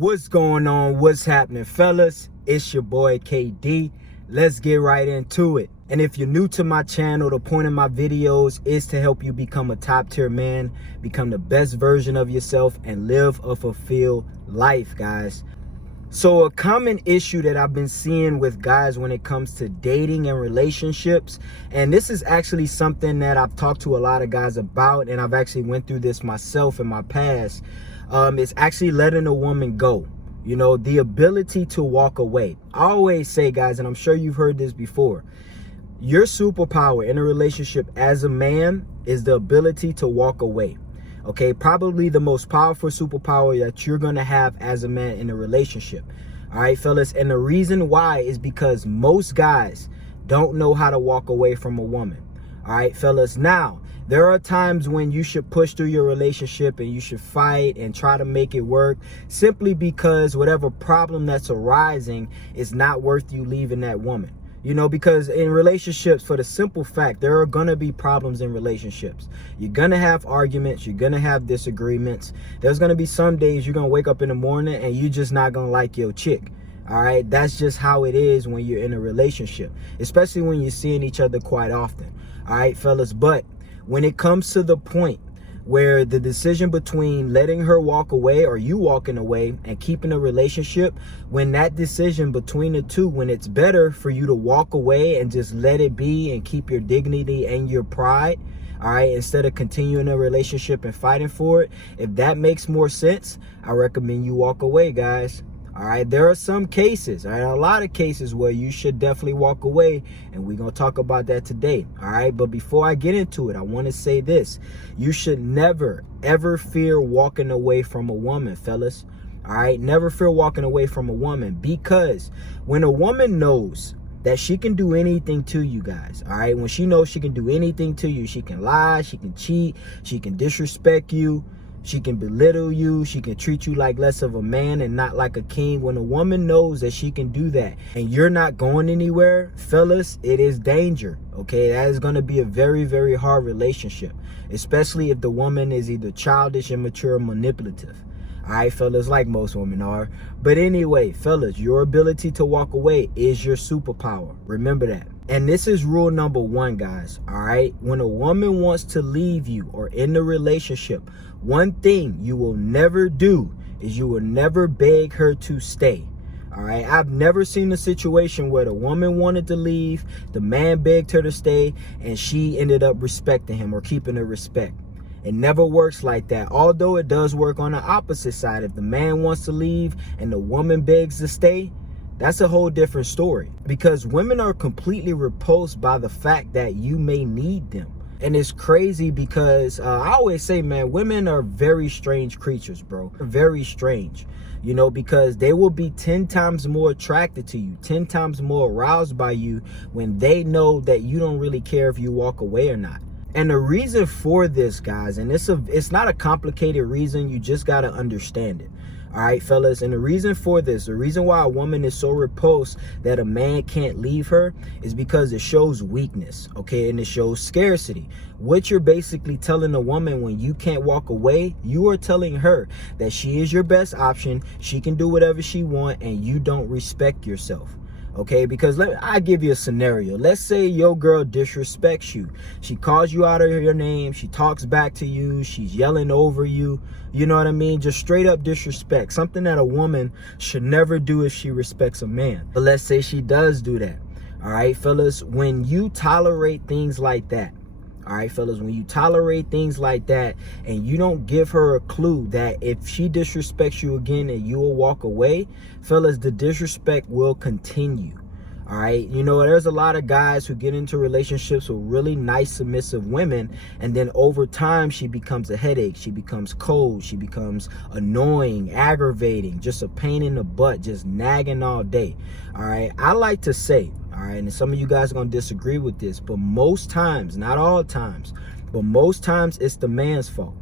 What's going on? What's happening, fellas? It's your boy KD. Let's get right into it. And if you're new to my channel, the point of my videos is to help you become a top tier man, become the best version of yourself, and live a fulfilled life, guys. So a common issue that I've been seeing with guys when it comes to dating and relationships, and this is actually something that I've talked to a lot of guys about, and I've actually went through this myself in my past, is actually letting a woman go. You know, the ability to walk away. I always say, guys, and I'm sure you've heard this before, your superpower in a relationship as a man is the ability to walk away. Okay, probably the most powerful superpower that you're going to have as a man in a relationship. All right, fellas. And the reason why is because most guys don't know how to walk away from a woman. All right, fellas. Now, there are times when you should push through your relationship and you should fight and try to make it work simply because whatever problem that's arising is not worth you leaving that woman. You know, because in relationships, for the simple fact, there are going to be problems in relationships. You're going to have arguments. You're going to have disagreements. There's going to be some days you're going to wake up in the morning and you're just not going to like your chick. All right. That's just how it is when you're in a relationship, especially when you're seeing each other quite often. All right, fellas. But when it comes to the point where the decision between letting her walk away or you walking away and keeping a relationship, when that decision between the two, when it's better for you to walk away and just let it be and keep your dignity and your pride, all right, instead of continuing a relationship and fighting for it, if that makes more sense, I recommend you walk away, guys. All right, there are some cases, all right, a lot of cases where you should definitely walk away, and we're going to talk about that today. All right, but before I get into it, I want to say this. You should never, ever fear walking away from a woman, fellas. All right, never fear walking away from a woman, because when a woman knows that she can do anything to you guys, all right, when she knows she can do anything to you, she can lie, she can cheat, she can disrespect you, she can belittle you. She can treat you like less of a man and not like a king. When a woman knows that she can do that and you're not going anywhere, fellas, it is danger. Okay, that is going to be a very, very hard relationship, especially if the woman is either childish, immature, or manipulative. All right, fellas, like most women are. But anyway, fellas, your ability to walk away is your superpower. Remember that. And this is rule number one, guys. All right, when a woman wants to leave you or end the relationship, one thing you will never do is you will never beg her to stay. All right, I've never seen a situation where the woman wanted to leave, the man begged her to stay, and she ended up respecting him or keeping her respect. It never works like that, although it does work on the opposite side. If the man wants to leave and the woman begs to stay, that's a whole different story, because women are completely repulsed by the fact that you may need them. And it's crazy because I always say, man, women are very strange creatures, bro. Very strange, you know, because they will be 10 times more attracted to you, 10 times more aroused by you when they know that you don't really care if you walk away or not. And the reason for this, guys, and it's not a complicated reason, you just got to understand it. All right, fellas, and the reason for this, the reason why a woman is so repulsed that a man can't leave her is because it shows weakness, okay, and it shows scarcity. What you're basically telling a woman when you can't walk away, you are telling her that she is your best option, she can do whatever she wants, and you don't respect yourself. Okay, because I give you a scenario. Let's say your girl disrespects you. She calls you out of your name. She talks back to you. She's yelling over you. You know what I mean? Just straight up disrespect. Something that a woman should never do if she respects a man. But let's say she does do that. All right, fellas, when you tolerate things like that, all right, fellas, when you tolerate things like that and you don't give her a clue that if she disrespects you again and you will walk away, fellas, the disrespect will continue. All right. You know, there's a lot of guys who get into relationships with really nice, submissive women. And then over time, she becomes a headache. She becomes cold. She becomes annoying, aggravating, just a pain in the butt, just nagging all day. All right. I like to say, all right, and some of you guys are going to disagree with this, but most times, not all times, but most times it's the man's fault.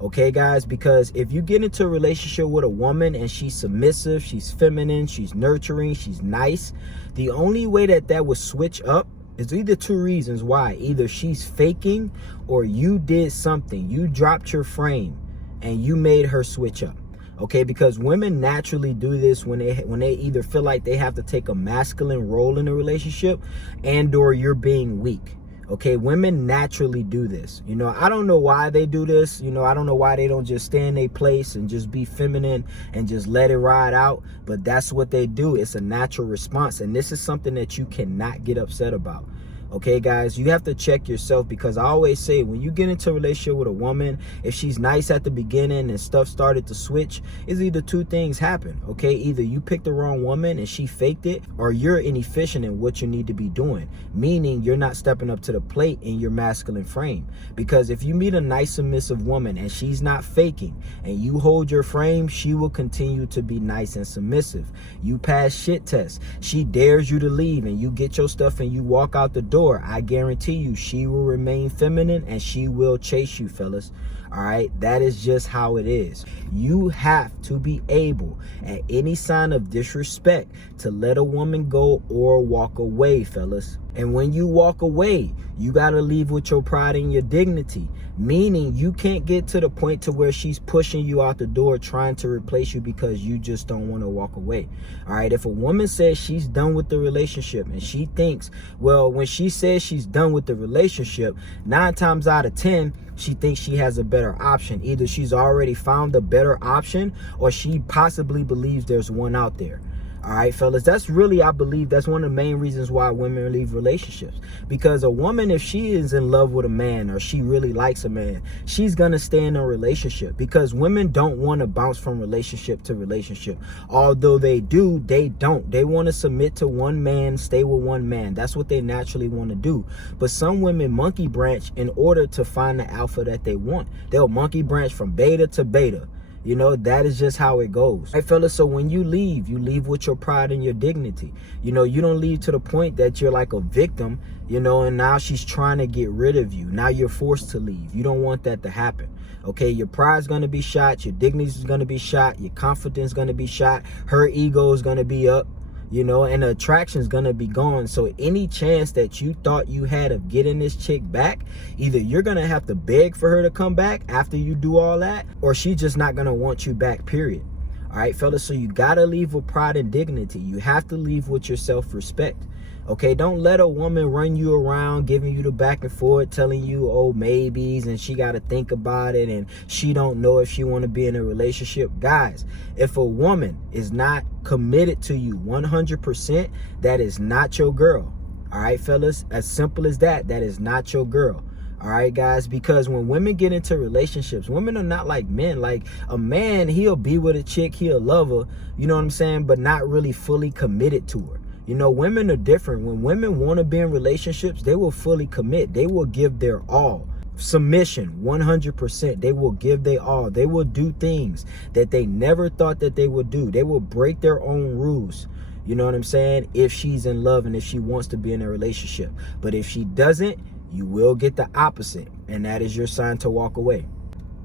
Okay, guys, because if you get into a relationship with a woman and she's submissive, she's feminine, she's nurturing, she's nice, the only way that would switch up is either two reasons why. Either she's faking or you did something. You dropped your frame and you made her switch up. Okay, because women naturally do this when they either feel like they have to take a masculine role in a relationship, and or you're being weak. Okay, women naturally do this. You know, I don't know why they do this. You know, I don't know why they don't just stay in their place and just be feminine and just let it ride out. But that's what they do. It's a natural response. And this is something that you cannot get upset about. Okay, guys, you have to check yourself, because I always say when you get into a relationship with a woman, if she's nice at the beginning and stuff started to switch, it's either two things happen. Okay, either you picked the wrong woman and she faked it, or you're inefficient in what you need to be doing, meaning you're not stepping up to the plate in your masculine frame. Because if you meet a nice submissive woman and she's not faking and you hold your frame, she will continue to be nice and submissive. You pass shit tests, she dares you to leave and you get your stuff and you walk out the door, I guarantee you she will remain feminine and she will chase you, fellas. All right, that is just how it is. You have to be able at any sign of disrespect to let a woman go or walk away, fellas. And when you walk away, you got to leave with your pride and your dignity, meaning you can't get to the point to where she's pushing you out the door trying to replace you because you just don't want to walk away. All right, if a woman says she's done with the relationship and she thinks, well, when she says she's done with the relationship, 9 times out of 10, she thinks she has a better option. Either she's already found a better option or she possibly believes there's one out there. All right, fellas, that's really, I believe that's one of the main reasons why women leave relationships. Because a woman, if she is in love with a man or she really likes a man, she's going to stay in a relationship, because women don't want to bounce from relationship to relationship. Although they do, they don't. They want to submit to one man, stay with one man. That's what they naturally want to do. But some women monkey branch in order to find the alpha that they want. They'll monkey branch from beta to beta. You know, that is just how it goes. Right, fellas, so when you leave with your pride and your dignity. You know, you don't leave to the point that you're like a victim, you know, and now she's trying to get rid of you. Now you're forced to leave. You don't want that to happen. Okay, your pride's going to be shot. Your dignity is going to be shot. Your confidence is going to be shot. Her ego is going to be up. You know, and the attraction is going to be gone. So any chance that you thought you had of getting this chick back, either you're going to have to beg for her to come back after you do all that, or she's just not going to want you back, period. All right, fellas, so you got to leave with pride and dignity. You have to leave with your self-respect. Okay, don't let a woman run you around, giving you the back and forth, telling you, oh, maybes, and she got to think about it, and she don't know if she want to be in a relationship. Guys, if a woman is not committed to you 100%, that is not your girl. All right, fellas, as simple as that, that is not your girl. All right, guys, because when women get into relationships, women are not like men. Like a man, he'll be with a chick, he'll love her, you know what I'm saying, but not really fully committed to her. You know, women are different. When women want to be in relationships, they will fully commit. They will give their all. Submission, 100%. They will give their all. They will do things that they never thought that they would do. They will break their own rules. You know what I'm saying? If she's in love and if she wants to be in a relationship. But if she doesn't, you will get the opposite. And that is your sign to walk away.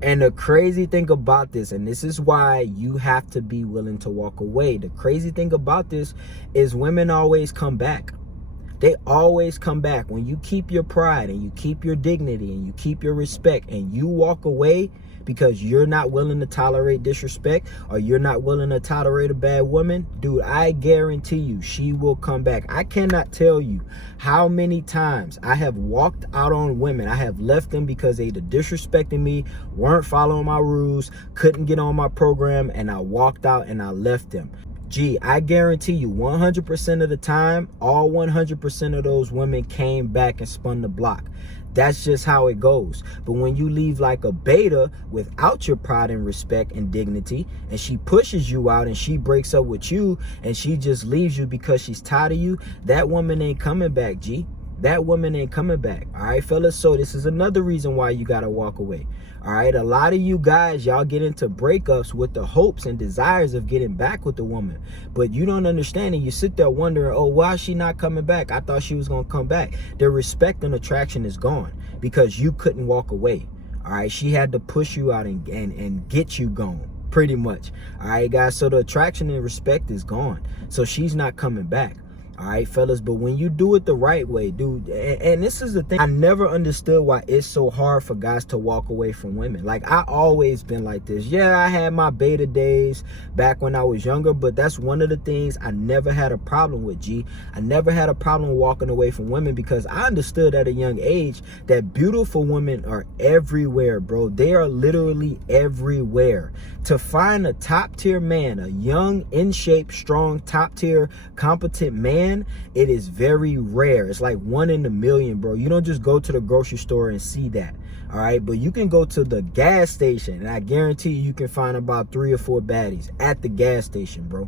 And the crazy thing about this, and this is why you have to be willing to walk away. The crazy thing about this is women always come back. They always come back. When you keep your pride and you keep your dignity and you keep your respect and you walk away because you're not willing to tolerate disrespect or you're not willing to tolerate a bad woman, dude, I guarantee you she will come back. I cannot tell you how many times I have walked out on women. I have left them because they disrespected me, weren't following my rules, couldn't get on my program, and I walked out and I left them. Gee, I guarantee you 100% of the time, all 100% of those women came back and spun the block. That's just how it goes. But when you leave like a beta without your pride and respect and dignity, and she pushes you out and she breaks up with you and she just leaves you because she's tired of you, that woman ain't coming back, G. That woman ain't coming back. All right, fellas. So this is another reason why you got to walk away. All right. A lot of you guys, y'all get into breakups with the hopes and desires of getting back with the woman. But you don't understand it. You sit there wondering, oh, why is she not coming back? I thought she was going to come back. The respect and attraction is gone because you couldn't walk away. All right. She had to push you out and get you gone, pretty much. All right, guys. So the attraction and respect is gone. So she's not coming back. All right, fellas, but when you do it the right way, dude, and this is the thing, I never understood why it's so hard for guys to walk away from women. Like, I always been like this. Yeah, I had my beta days back when I was younger, but that's one of the things I never had a problem with, G. I never had a problem walking away from women because I understood at a young age that beautiful women are everywhere, bro. They are literally everywhere. To find a top tier man, a young, in shape, strong, top tier, competent man, it is very rare. It's like 1 in a million, bro. You don't just go to the grocery store and see that. All right, but you can go to the gas station and I guarantee you can find about 3 or 4 baddies at the gas station, bro.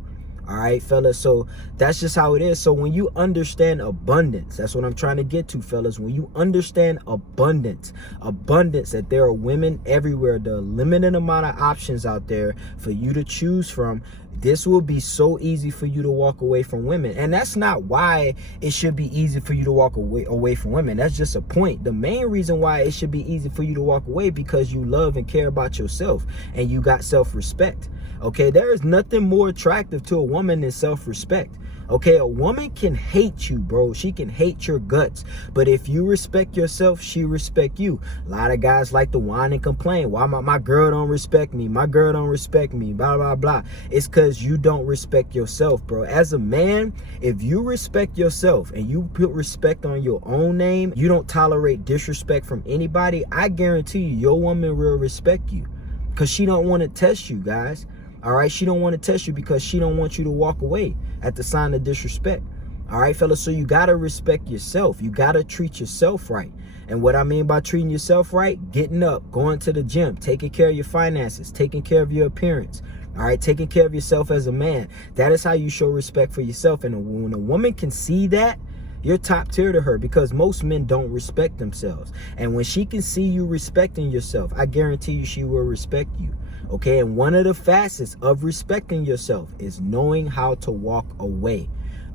All right, fellas, so that's just how it is. So when you understand abundance, that's what I'm trying to get to, fellas. When you understand abundance, that there are women everywhere, the limited amount of options out there for you to choose from, this will be so easy for you to walk away from women. And that's not why it should be easy for you to walk away from women. That's just a point. The main reason why it should be easy for you to walk away because you love and care about yourself and you got self-respect. Okay, there is nothing more attractive to a woman than self-respect. Okay, a woman can hate you, bro. She can hate your guts. But if you respect yourself, she respect you. A lot of guys like to whine and complain. Why my girl don't respect me? My girl don't respect me, blah, blah, blah. It's because you don't respect yourself, bro. As a man, if you respect yourself and you put respect on your own name, you don't tolerate disrespect from anybody, I guarantee you, your woman will respect you because she don't want to test you, guys. All right, she don't want to test you because she don't want you to walk away at the sign of disrespect. All right, fellas, so you got to respect yourself. You got to treat yourself right. And what I mean by treating yourself right, getting up, going to the gym, taking care of your finances, taking care of your appearance. All right, taking care of yourself as a man. That is how you show respect for yourself. And when a woman can see that, you're top tier to her because most men don't respect themselves. And when she can see you respecting yourself, I guarantee you she will respect you. Okay, and one of the facets of respecting yourself is knowing how to walk away.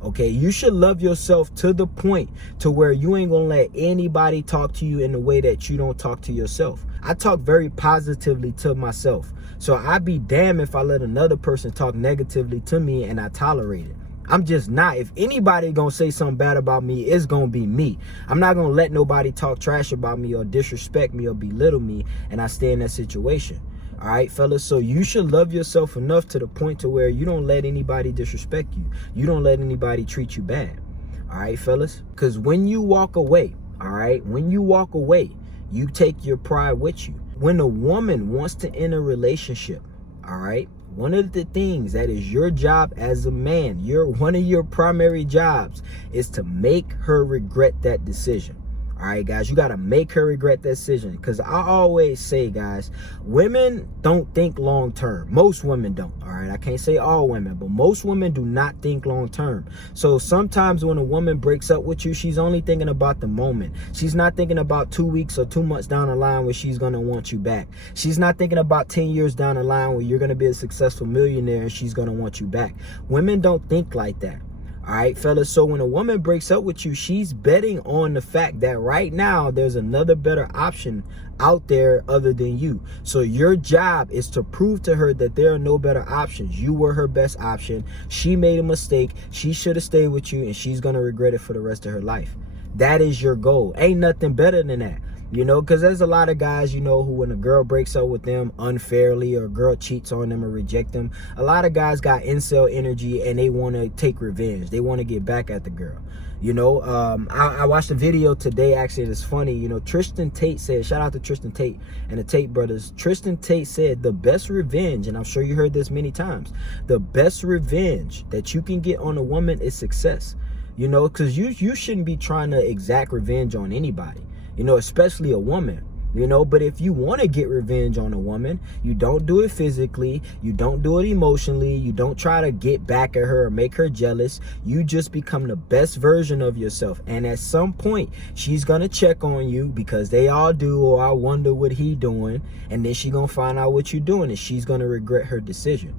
Okay, you should love yourself to the point to where you ain't gonna let anybody talk to you in the way that you don't talk to yourself. I talk very positively to myself. So I'd be damned if I let another person talk negatively to me and I tolerate it. I'm just not. If anybody gonna say something bad about me, it's gonna be me. I'm not gonna let nobody talk trash about me or disrespect me or belittle me and I stay in that situation. All right, fellas, so you should love yourself enough to the point to where you don't let anybody disrespect you. You don't let anybody treat you bad. All right, fellas, because when you walk away, all right, when you walk away, you take your pride with you. When a woman wants to end a relationship, all right, one of the things that is your job as a man, one of your primary jobs is to make her regret that decision. All right, guys, you got to make her regret that decision. Because I always say, guys, women don't think long term. Most women don't. All right, I can't say all women, but most women do not think long term. So sometimes when a woman breaks up with you, she's only thinking about the moment. She's not thinking about 2 weeks or 2 months down the line where she's going to want you back. She's not thinking about 10 years down the line where you're going to be a successful millionaire and she's going to want you back. Women don't think like that. All right, fellas, so when a woman breaks up with you, she's betting on the fact that right now there's another better option out there other than you. So your job is to prove to her that there are no better options. You were her best option. She made a mistake. She should have stayed with you and she's going to regret it for the rest of her life. That is your goal. Ain't nothing better than that. You know, because there's a lot of guys, you know, who when a girl breaks up with them unfairly or a girl cheats on them or reject them, a lot of guys got incel energy and they want to take revenge. They want to get back at the girl. You know, I watched a video today, actually, that's funny. You know, Tristan Tate said, shout out to Tristan Tate and the Tate brothers. Tristan Tate said the best revenge, and I'm sure you heard this many times, the best revenge that you can get on a woman is success. You know, because you shouldn't be trying to exact revenge on anybody. You know, especially a woman, you know, but if you want to get revenge on a woman, you don't do it physically, you don't do it emotionally, you don't try to get back at her or make her jealous. You just become the best version of yourself. And at some point, she's going to check on you because they all do, or I wonder what he doing. And then she's going to find out what you're doing and she's going to regret her decision.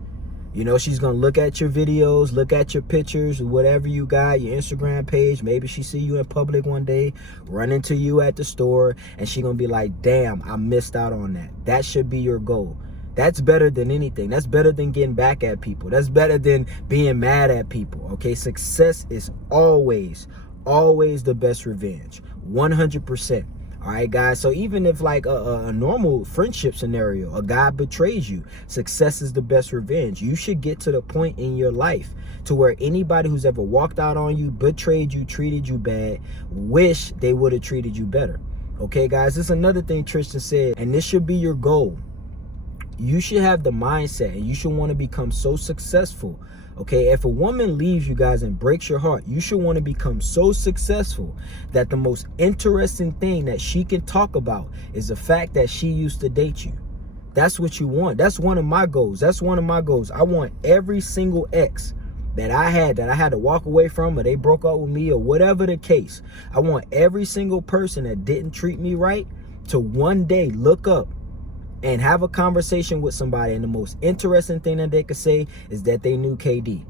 You know, she's going to look at your videos, look at your pictures, whatever you got, your Instagram page. Maybe she see you in public one day, run into you at the store, and she's going to be like, damn, I missed out on that. That should be your goal. That's better than anything. That's better than getting back at people. That's better than being mad at people. Okay, success is always the best revenge. 100%. All right, guys. So even if like a normal friendship scenario, a guy betrays you, success is the best revenge. You should get to the point in your life to where anybody who's ever walked out on you, betrayed you, treated you bad, wish they would have treated you better. Okay, guys, this is another thing Tristan said, and this should be your goal. You should have the mindset, and you should want to become so successful. Okay, if a woman leaves you guys and breaks your heart, you should want to become so successful that the most interesting thing that she can talk about is the fact that she used to date you. That's what you want. That's one of my goals. That's one of my goals. I want every single ex that I had to walk away from, or they broke up with me, or whatever the case. I want every single person that didn't treat me right to one day look up and have a conversation with somebody, and the most interesting thing that they could say is that they knew KD.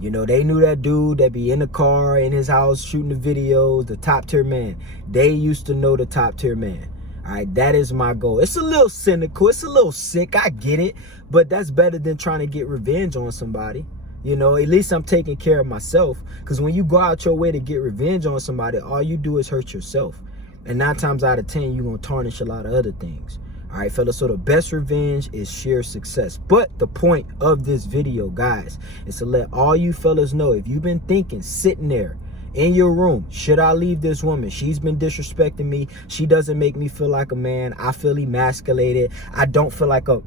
You know, they knew that dude that be in the car, in his house, shooting the videos, the top tier man. They used to know the top tier man. All right, that is my goal. It's a little cynical. It's a little sick. I get it. But that's better than trying to get revenge on somebody. You know, at least I'm taking care of myself. Because when you go out your way to get revenge on somebody, all you do is hurt yourself. And 9 times out of 10, you're going to tarnish a lot of other things. All right, fellas, so the best revenge is sheer success. But the point of this video, guys, is to let all you fellas know, if you've been thinking, sitting there in your room, should I leave this woman? She's been disrespecting me. She doesn't make me feel like a man. I feel emasculated. I don't feel like a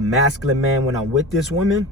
masculine man when I'm with this woman.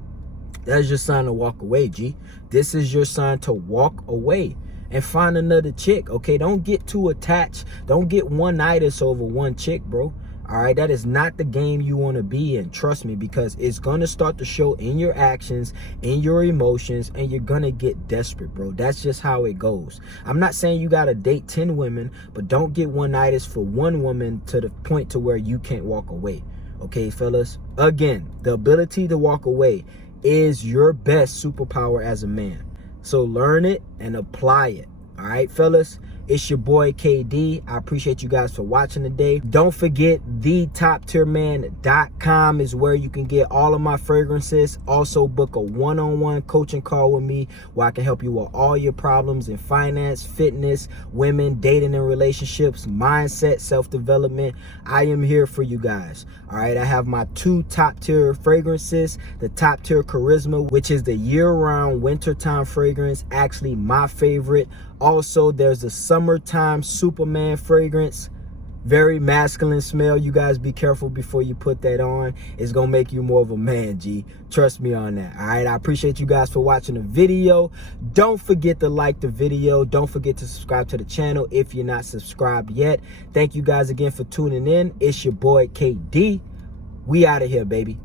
That's your sign to walk away, G. This is your sign to walk away and find another chick. Okay, don't get too attached. Don't get one-itis over one chick, bro. All right, that is not the game you want to be in. Trust me, because it's going to start to show in your actions, in your emotions, and you're going to get desperate, bro. That's just how it goes. I'm not saying you got to date 10 women, but don't get one-itis for one woman to the point to where you can't walk away. Okay, fellas? Again, the ability to walk away is your best superpower as a man. So learn it and apply it. All right, fellas, it's your boy KD. I appreciate you guys for watching today. Don't forget, thetoptierman.com is where you can get all of my fragrances. Also book a one-on-one coaching call with me where I can help you with all your problems in finance, fitness, women, dating and relationships, mindset, self-development. I am here for you guys. All right, I have my 2 top-tier fragrances. The top-tier Charisma, which is the year-round wintertime fragrance, actually my favorite. Also, there's the summertime Superman fragrance. Very masculine smell. You guys be careful before you put that on. It's going to make you more of a man, G. Trust me on that. All right, I appreciate you guys for watching the video. Don't forget to like the video. Don't forget to subscribe to the channel if you're not subscribed yet. Thank you guys again for tuning in. It's your boy KD. We out of here, baby.